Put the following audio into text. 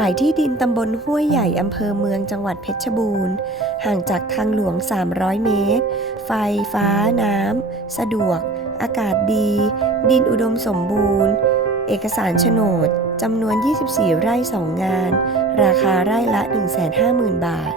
ขายที่ดินตำบลห้วยใหญ่อำเภอเมืองจังหวัดเพชรบูรณ์ ห่างจากทางหลวง 300 เมตร ไฟฟ้าน้ำ สะดวก อากาศดี ดินอุดมสมบูรณ์ เอกสารโฉนดจำนวน 24 ไร่ 2 งาน ราคาไร่ละ 150,000 บาท